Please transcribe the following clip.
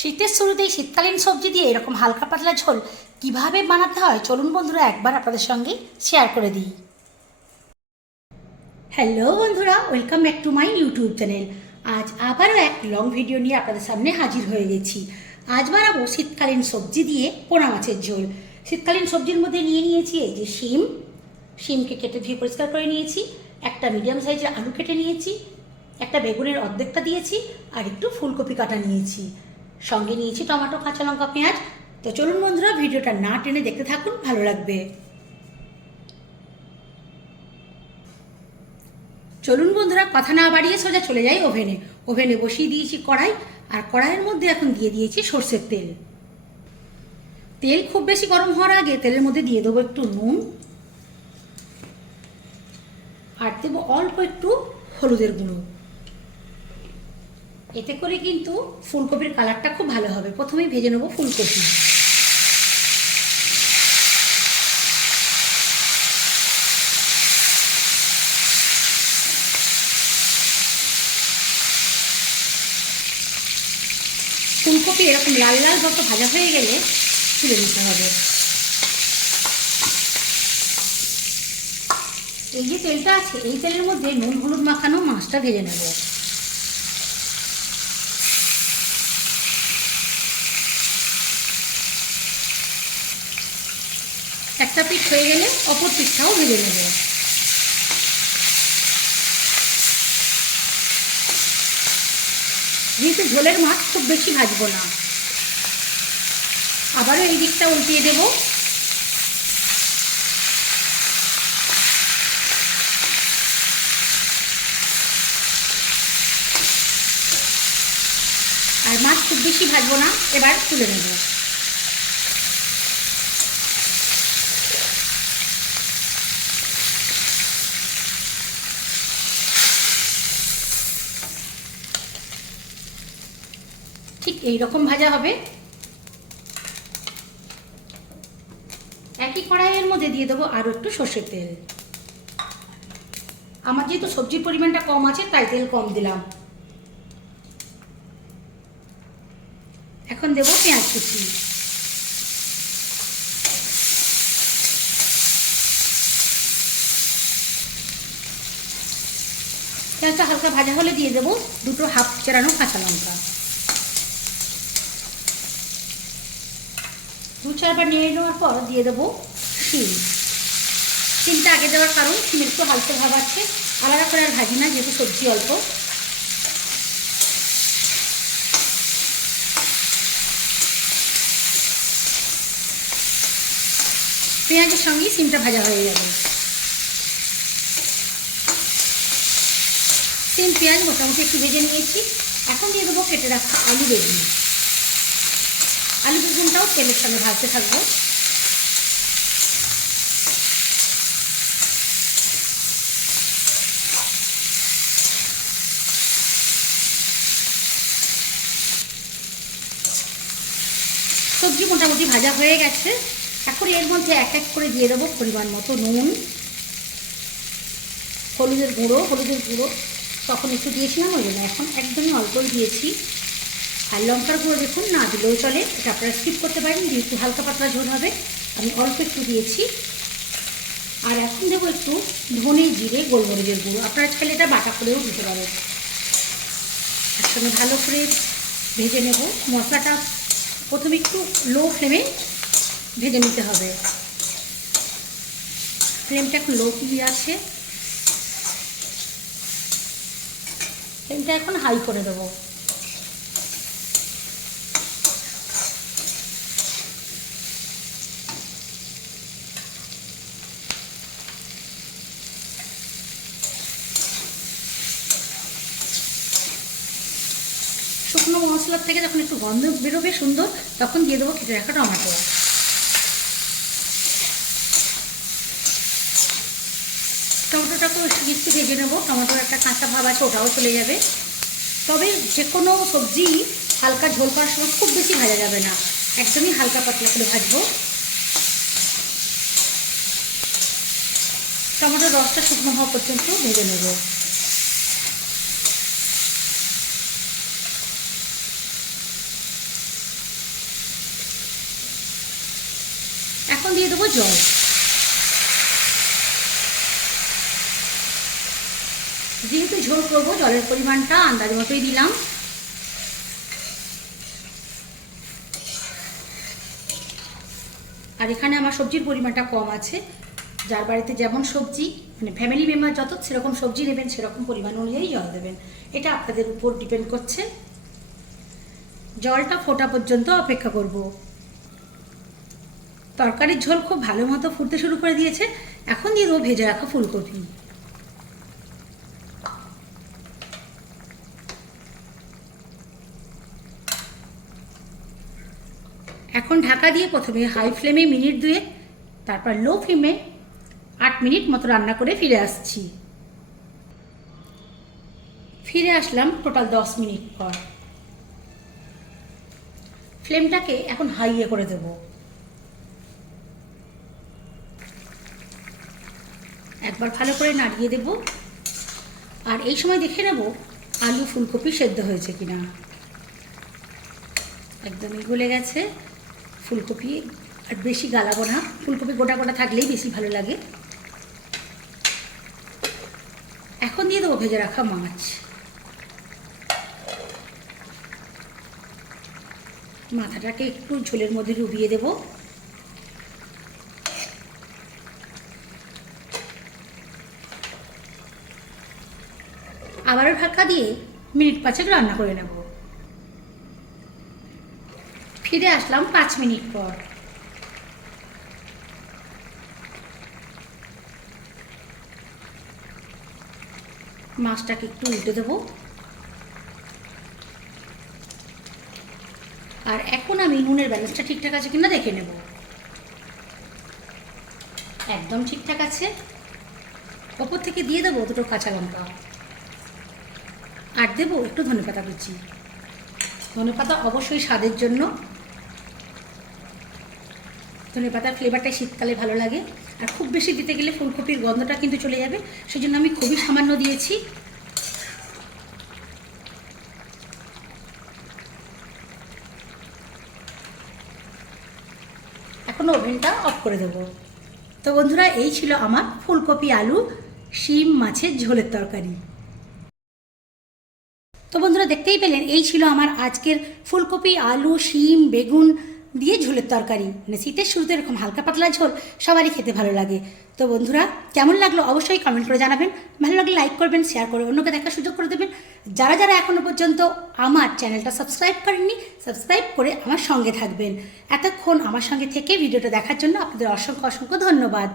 শীতের শুরুতেই শীতকালীন সবজি দিয়ে এরকম হালকা পাতলা ঝোল কীভাবে বানাতে হয়, চলুন বন্ধুরা একবার আপনাদের সঙ্গে শেয়ার করে দিই। হ্যালো বন্ধুরা welcome back to my YouTube channel আজ আবারও এক লং ভিডিও নিয়ে আপনাদের সামনে হাজির হয়ে গেছি। আজ বানাবো শীতকালীন সবজি দিয়ে পোনা মাছের ঝোল। শীতকালীন সবজির মধ্যে নিয়ে নিয়েছি এই যে শিম। শিমকে কেটে ধুয়ে পরিষ্কার করে নিয়েছি। একটা মিডিয়াম সাইজের আলু কেটে নিয়েছি। একটা বেগুনের অর্ধেকটা দিয়েছি। আর একটু ফুলকপি কাটা নিয়েছি। সঙ্গে নিয়েছি টমেটো, কাঁচা লঙ্কা, পেঁয়াজ। তো চলুন বন্ধুরা, ভিডিওটা না টেনে দেখতে থাকুন, ভালো লাগবে। চলুন বন্ধুরা, কথা না বাড়িয়ে সোজা চলে যাই ওভেনে। ওভেনে বসিয়ে দিয়েছি কড়াই, আর কড়াইয়ের মধ্যে এখন দিয়ে দিয়েছি সর্ষের তেল। তেল খুব বেশি গরম হওয়ার আগে তেলের মধ্যে দিয়ে দেবো একটু নুন। আর দেবো অল্প একটু হলুদের গুঁড়ো। এতে করে কিন্তু ফুলকপির কালারটা খুব ভালো হবে। প্রথমেই ভেজে নেব ফুলকপি। ফুলকপি এরকম লাল লাল যত ভাজা হয়ে গেলে তুলে নিতে হবে। এই যে তেলটা আছে, এই তেলের মধ্যে নুন, হলুদ মাখানো মাছটা ভেজে নেব। একটা পিঠ হয়ে গেলে অপর পিঠটাও ভেজে নেব। যেহেতু ঝোলের মাছ, খুব বেশি ভাজবো না। আবারও এই দিকটা উল্টিয়ে দেবো। আর মাছ খুব বেশি ভাজবো না, এবার তুলে নেব। ঠিক এই রকম ভাজা হবে। একই কড়াইয়ের মধ্যে দিয়ে দেবো আরও একটু সর্ষের তেল। আমার যেহেতু সবজির পরিমাণটা কম আছে, তাই তেল কম দিলাম। এখন দেবো পেঁয়াজ কুচি। পেঁয়াজটা হালকা ভাজা হলে দিয়ে দেবো দুটো হাফ চেরানো কাঁচা লঙ্কা। দু চারবার নিয়ে নেওয়ার পর দিয়ে দেবো শিম। শিমটা আগে দেওয়ার কারণ শিমের একটু হালকা ভাব আছে। আলাদা করে আর ভাজি না, যেহেতু সবজি অল্প। পেঁয়াজের সঙ্গেই সিমটা ভাজা হয়ে যাবে সিম পেঁয়াজ মোটামুটি একটু ভেজে নিয়েছি। এখন দিয়ে দেবো কেটে রাখা আলু বেগুন। আলু বেগুনটাও তেলের সঙ্গে ভাজতে থাকব। সবজি মোটামুটি ভাজা হয়ে গেছে। এখন এর মধ্যে এক এক করে দিয়ে দেবো পরিমাণ মতো নুন, হলুদের গুঁড়ো হলুদের গুঁড়ো। তখন একটু দিয়েছিলাম, ওই জন্য এখন একদমই অল্পই দিয়েছি। আর লঙ্কার গুঁড়ো দেখুন, না দিলেও চলে। এটা আপনারা স্কিপ করতে পারেন যেহেতু হালকা পাতলা ঝোল হবে। আমি অল্প একটু দিয়েছি। আর এখন দেবো একটু ধনে জিরে, গোলমরিচের গুঁড়ো। আপনারা চাইলে এটা বাটা করেও দিতে পারেন। একসঙ্গে ভালো করে ভেজে নেব। মশলাটা প্রথমে একটু লো ফ্লেমে ভেজে নিতে হবে। ফ্লেমটা একটু লো দিয়ে আছে ফ্লেমটা এখন হাই করে দেবো। শুকনো মশলার থেকে যখন একটু গন্ধ বেরোবে সুন্দর, তখন দিয়ে দেবো কেটে রাখা টমেটো। টমেটোটাকেও একটু ভেজে নেব। টমেটোর একটা কাঁচা ভাব আছে, ওটাও চলে যাবে। তবে যে কোনো সবজি হালকা ঝোল করার সময় খুব বেশি ভাজা যাবে না। একদমই হালকা পাতলা করে ভাজবো। টমেটোর রসটা শুকনো হওয়া পর্যন্ত ভেজে নেব। এখন দিয়ে দেবো জল। যেহেতু ঝোল করব, জলের পরিমাণটা আন্দাজ মতোই দিলাম। আর এখানে আমার সবজির পরিমাণটা কম আছে। যার বাড়িতে যেমন সবজি মানে ফ্যামিলি মেম্বার যত সেরকম সবজি নেবেন, সেরকম পরিমাণ অনুযায়ী জল দেবেন। এটা আপনাদের উপর ডিপেন্ড করছে। জলটা ফোটা পর্যন্ত অপেক্ষা করব। তরকারির ঝোল খুব ভালো মতো ফুটতে শুরু করে দিয়েছে। এখন দিয়ে দেবো ভেজে রাখা ফুলকপি। এখন ঢাকা দিয়ে প্রথমে হাই ফ্লেমে মিনিট দুয়ে তারপর লো ফ্লেমে আট মিনিট মতো রান্না করে ফিরে আসছি। ফিরে আসলাম টোটাল দশ মিনিট পর। ফ্লেমটাকে এখন হাইয়ে করে দেব। একবার ভালো করে নাড়িয়ে দেব। আর এই সময় দেখে নেব আলু ফুলকপি সেদ্ধ হয়েছে কিনা। একদমই গলে গেছে। ফুলকপি আর বেশি গালাবো না। ফুলকপি গোটা গোটা থাকলেই বেশি ভালো লাগে। এখন দিয়ে দেবো ভেজে রাখা মাছ। মাথাটাকে একটু ঝোলের মধ্যে ডুবিয়ে দেব। আবারও ঢাকা দিয়ে মিনিট পাঁচেক রান্না করে নেব। ফিরে আসলাম পাঁচ মিনিট পর। মাছটাকে একটু উল্টে দেবো। আর এখন আমি নুনের ব্যালেন্সটা ঠিকঠাক আছে কিনা দেখে নেব। একদম ঠিকঠাক আছে। ওপর থেকে দিয়ে দেবো দুটো কাঁচা লঙ্কা। আর দেবো একটু ধনেপাতা কুচি। ধনেপাতা অবশ্যই স্বাদের জন্য। ধনেপাতার ফ্লেভারটা শীতকালে ভালো লাগে। আর খুব বেশি দিতে গেলে ফুলকপির গন্ধটা কিন্তু চলে যাবে। সেই জন্য আমি খুবই সামান্য দিয়েছি। এখন ওভেনটা অফ করে দেবো। তো বন্ধুরা, এই ছিল আমার ফুলকপি আলু, শিম, মাছের ঝোলের তরকারি। তো বন্ধুরা দেখতেই পেলেন, এই ছিল আমার আজকের ফুলকপি, আলু, শিম, বেগুন দিয়ে ঝোলের তরকারি। মানে শীতের শুরুতে এরকম হালকা পাতলা ঝোল সবারই খেতে ভালো লাগে। তো বন্ধুরা, কেমন লাগল অবশ্যই কমেন্ট করে জানাবেন। ভালো লাগলে লাইক করবেন শেয়ার করে অন্যকে দেখার সুযোগ করে দেবেন। যারা যারা এখনও পর্যন্ত আমার চ্যানেলটা সাবস্ক্রাইব করেননি সাবস্ক্রাইব করে আমার সঙ্গে থাকবেন। এতক্ষণ আমার সঙ্গে থেকে ভিডিওটা দেখার জন্য আপনাদের অসংখ্য অসংখ্য ধন্যবাদ।